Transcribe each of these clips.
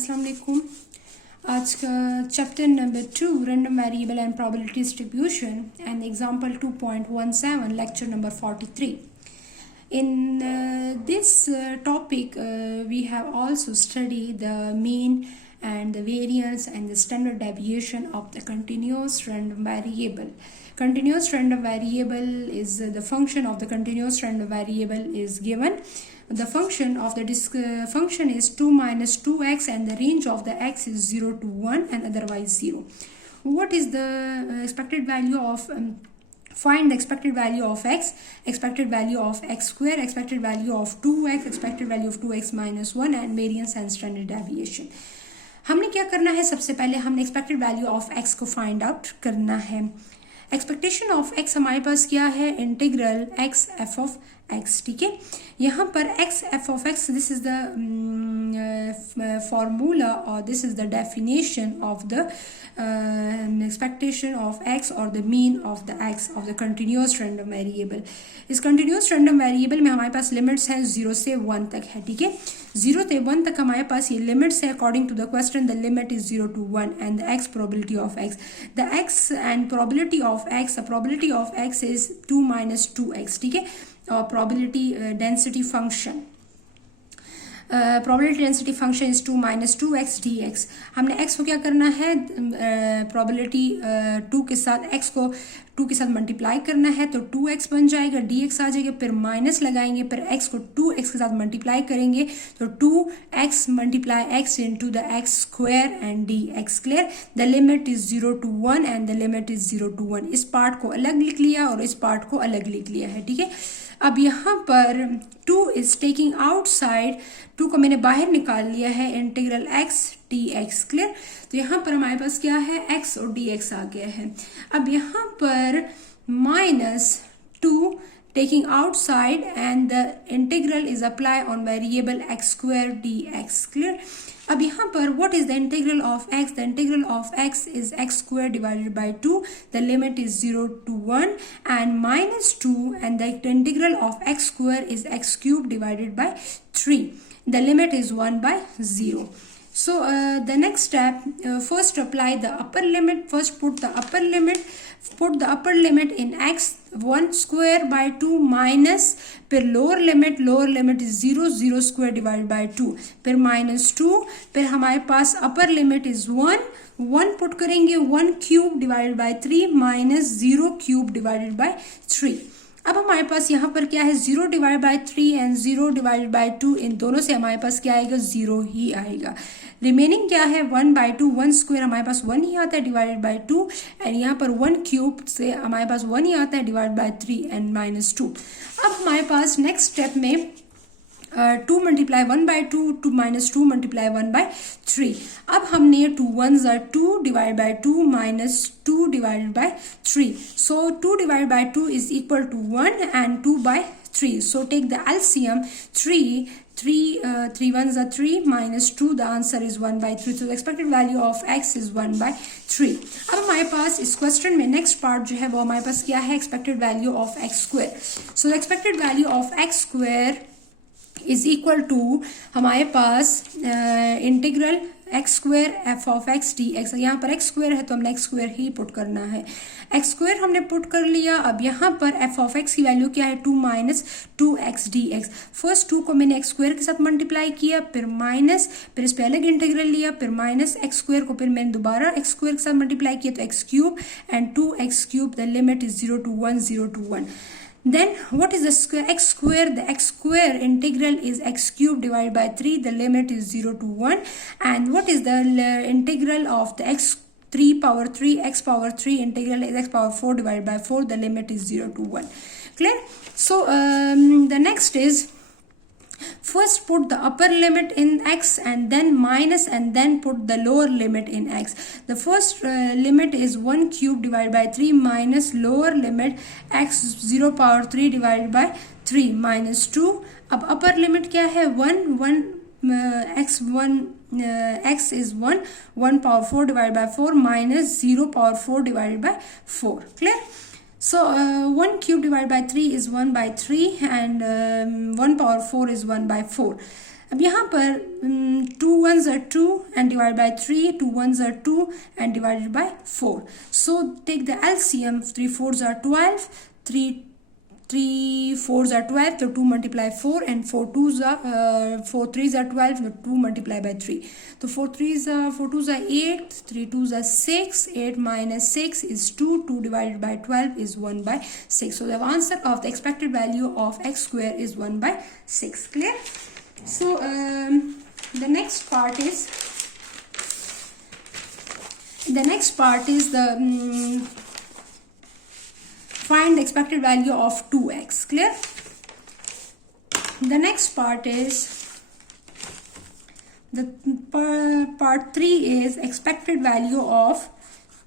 अस्सलाम वालेकुम। आज का chapter number 2 random variable and probability distribution and example 2.17 lecture number 43. In this topic we have also studied the mean and the variance and the standard deviation of the continuous random variable. Continuous random variable is the function of the continuous random variable is given. The function of the function is 2 minus 2x and the range of the x is 0 to 1 and otherwise 0. What is the expected value of find the expected value of x, expected value of x square, expected value of 2x, expected value of 2x minus 1 and variance and standard deviation. हमने क्या करना है? सबसे पहले हमने expected value of x को find out करना है. एक्सपेक्टेशन ऑफ x हमारे पास क्या है? Integral x f of x. ठीक है, यहाँ पर x f of x, this is the formula और this is the definition of the expectation of x और the mean of the x of the continuous random variable. इस continuous random variable में हमारे पास limits हैं 0 से 1 तक है. ठीक है, 0 से 1 तक हमारे पास ये लिमिट्स है. According to the question the limit is 0 to 1 and the x probability of x, the x and probability of x, the probability of x is 2 minus 2x. ठीक है, और probability density function probability density function is 2 minus 2x dx. हमने x को क्या करना है? probability 2 के साथ x को 2 के साथ मल्टीप्लाई करना है तो 2x बन जाएगा, dx आ जाएगा, फिर माइनस लगाएंगे, फिर x को 2x के साथ मल्टीप्लाई करेंगे तो 2x multiply x into the x square and dx. Clear? The limit is 0 to 1 and the limit is 0 to 1. इस पार्ट को अलग लिख लिया और इस पार्ट को अलग लिख लिया है. ठीक है, अब यहाँ पर 2 इज टेकिंग आउटसाइड, 2 को मैंने बाहर निकाल लिया है, इंटीग्रल x dx. क्लियर? तो यहाँ पर हमारे पास क्या है? x और dx आ गया है. अब यहाँ पर minus 2 taking outside and the integral is apply on variable x square dx. clear? अब यहाँ पर what is the integral of x? The integral of x is x square divided by 2. The limit is 0 to 1 and minus 2 and the integral of x square is x cube divided by 3. The limit is 1 by 0. So the next step, first apply the upper limit. First put the upper limit in x 1 square by 2 minus, फिर lower limit is 0 square divided by 2, फिर minus 2, फिर हमारे पास upper limit is 1 put करेंगे, 1 cube divided by 3 minus 0 cube divided by 3. अब हमारे पास यहाँ पर क्या है? 0 divide by 3 and 0 divided by 2, इन दोनों से हमारे पास क्या आएगा? 0 ही आएगा. रिमेनिंग क्या है? 1 by 2, 1 स्क्वायर हमारे पास 1 ही आता है डिवाइडेड बाई 2 एंड यहाँ पर 1 क्यूब से हमारे पास 1 ही आता है डिवाइड बाई 3 एंड माइनस 2. अब हमारे पास नेक्स्ट स्टेप में 2 multiply 1 by 2 to minus 2 multiply 1 by 3. अब हमने 2 1s are 2 divided by 2 minus 2 divided by 3. So 2 divided by 2 is equal to 1 and 2 by 3. So take the LCM 3 1s are 3 minus 2. The answer is 1 by 3. So the expected value of x is 1 by 3. अब हमारे पास इस question में next part जो है वो हमारे पास क्या है? Expected value of x square. So the expected value of x square is equal to हमारे पास integral x square f of x d x. यहाँ पर एक्स स्क्वायर है तो हमने एक्स स्क्वायर ही पुट करना है. एक्स स्क्वायर हमने पुट कर लिया. अब यहाँ पर एफ ऑफ एक्स की वैल्यू क्या है? 2 माइनस 2x dx. फर्स्ट 2 को मैंने एक्स स्क्वायर के साथ मल्टीप्लाई किया, फिर माइनस, फिर इस पर अलग इंटीग्रल लिया, फिर माइनस एक्स स्क्वायर को फिर मैंने दोबारा एक्स स्क्वायर के साथ मल्टीप्लाई किया तो x cube and 2x cube. The limit is 0 to 1 0 to 1. Then what is the square? X square. The x square integral is x cube divided by 3. The limit is 0 to 1. And what is the integral of the x 3 power 3 x power 3 integral is x power 4 divided by 4. The limit is 0 to 1. Clear? So the next is, first put the upper limit in x and then minus and then put the lower limit in x. The first limit is 1 cube divided by 3 minus lower limit x 0 power 3 divided by 3 minus 2. अब upper limit क्या है? 1 x is 1 power 4 divided by 4 minus 0 power 4 divided by 4. Clear? So 1 cube divided by 3 is 1 by 3 and 1 power 4 is 1 by 4. अब यहाँ पर 2 1s are 2 and divided by 3, 2 1s are 2 and divided by 4. So take the LCM, 3 4s are 12, 3 4s are 12, so 2 multiply 4 and 4 3s are 12, so 2 multiply by 3. So 4 2s are 8, 3 2s are 6, 8 minus 6 is 2, 2 divided by 12 is 1 by 6. So the answer of the expected value of x square is 1 by 6. Clear? So the next part is the find the expected value of 2x. Clear? The next part is the part 3 is expected value of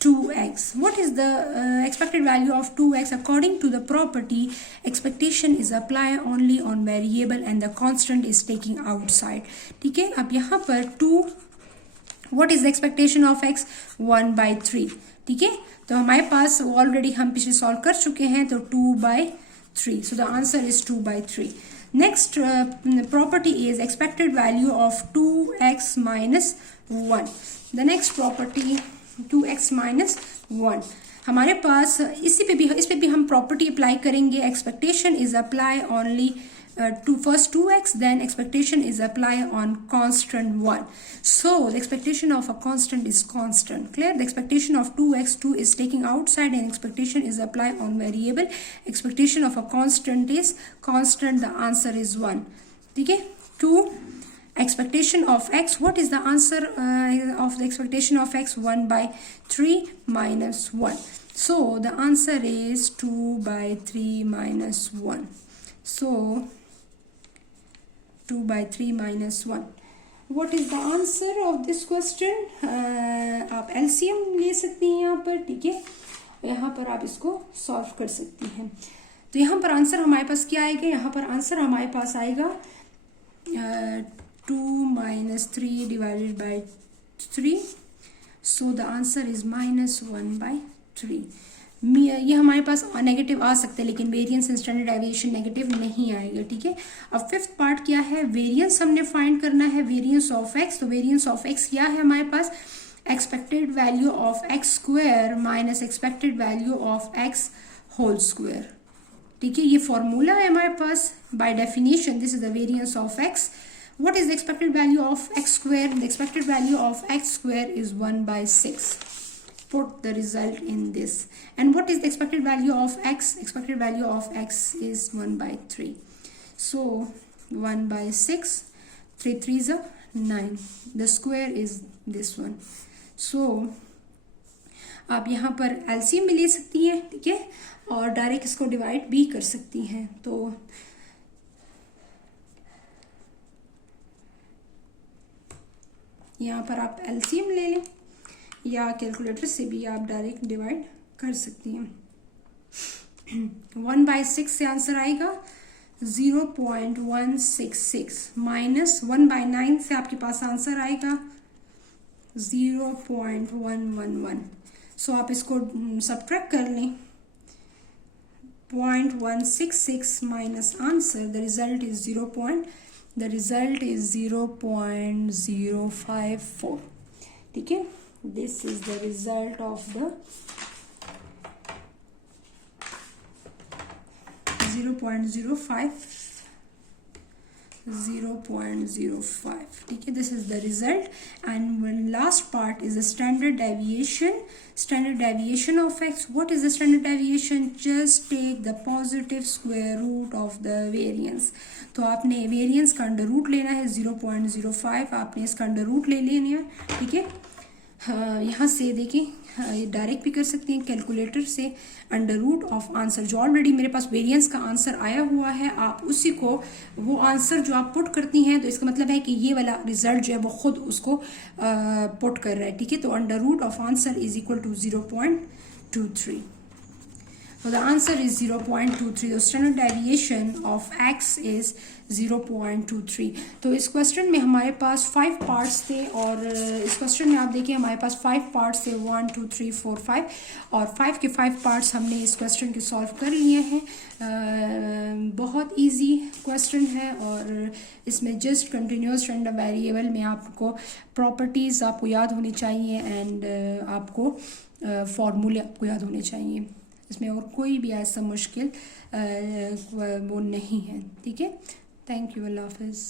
2x. What is the expected value of 2x? According to the property, expectation is applied only on variable and the constant is taking outside. ठीक है, अब यहाँ पर 2, what is the expectation of x? 1 by 3. ठीक है, तो हमारे पास already हम पिछले सॉल्व कर चुके हैं, तो 2 by 3. So the answer is 2 by 3. Next property is expected value of 2x minus 1. The next property 2x minus 1. हमारे पास इस पे भी हम प्रॉपर्टी अप्लाई करेंगे. Expectation is apply only to first 2x, then expectation is applied on constant 1. So the expectation of a constant is constant. Clear? The expectation of 2x, 2 is taking outside and expectation is applied on variable. Expectation of a constant is constant. The answer is 1. Okay? 2. Expectation of x. What is the answer of the expectation of x? 1 by 3 minus 1. So the answer is 2 by 3 minus 1. So 2 by 3 minus 1. What is the answer of this question? आप LCM ले सकती हैं यहाँ पर. ठीक है, यहाँ पर आप इसको सॉल्व कर सकती हैं. तो यहाँ पर आंसर हमारे पास क्या आएगा? यहाँ पर आंसर हमारे पास आएगा 2 minus 3 divided by 3. So the answer is minus 1 by 3. ये हमारे पास नेगेटिव आ सकते हैं, लेकिन variance and standard deviation negative नहीं आएगा. ठीक है, अब फिफ्थ पार्ट क्या है? वेरिएंस हमने फाइंड करना है, वेरिएंस ऑफ एक्स. तो वेरिएंस ऑफ एक्स क्या है हमारे पास? Expected value of x square minus expected value of x whole square. ठीक है, ये फॉर्मूला है हमारे पास. By definition this is the variance of x. What is the expected value of x square? The expected value of x square is 1 by 6. Put the result in this. And what is the expected value of x? Expected value of x is 1 by 3. So 1 by 6, 3 3s are 9. The square is this one. So आप यहाँ पर LCM भी ले सकती हैं. ठीक है, और डायरेक्ट इसको डिवाइड भी कर सकती हैं. तो यहाँ पर आप LCM ले लें या कैलकुलेटर से भी आप डायरेक्ट डिवाइड कर सकती हैं. 1 by 6 से आंसर आएगा 0.166 माइनस 1 by 9 से आपके पास आंसर आएगा 0.111. सो आप इसको सब्ट्रैक्ट कर लें. 0.166 minus answer, the result is 0.054. ठीक है, this is the result of the 0.05. ठीक है, this is the result. And last part is the standard deviation of X. What is the standard deviation? Just take the positive square root of the variance. तो आपने variance का under root लेना है 0.05. आपने इसका under root ले लेना है. ठीक है, यहाँ से देखिए डायरेक्ट भी कर सकते हैं कैलकुलेटर से. अंडर रूट ऑफ आंसर जो ऑलरेडी मेरे पास वेरिएंस का आंसर आया हुआ है, आप उसी को वो आंसर जो आप पुट करती हैं, तो इसका मतलब है कि ये वाला रिजल्ट जो है वो खुद उसको पुट कर रहा है. ठीक है, तो under root of answer is equal to 0.23. So the answer is 0.23. The standard deviation of x is 0.23. तो इस क्वेश्चन में हमारे पास 5 पार्ट्स थे और इस क्वेश्चन में आप देखिए हमारे पास 5 पार्ट्स थे 1 2 3 4 5 और 5 के 5 पार्ट्स हमने इस क्वेश्चन के सॉल्व कर लिए हैं। बहुत इजी क्वेश्चन है और इसमें जस्ट कंटिन्यूस रैंडम वेरिएबल में आपको प्रॉपर्टीज़ आपको याद होनी चाहिए एंड आपको फॉर्मूले आपको याद होने चाहिए। इसमें और कोई भी ऐसा मुश्किल वो नहीं है। ठीक है, थैंक यू, अल्लाह हाफिज़।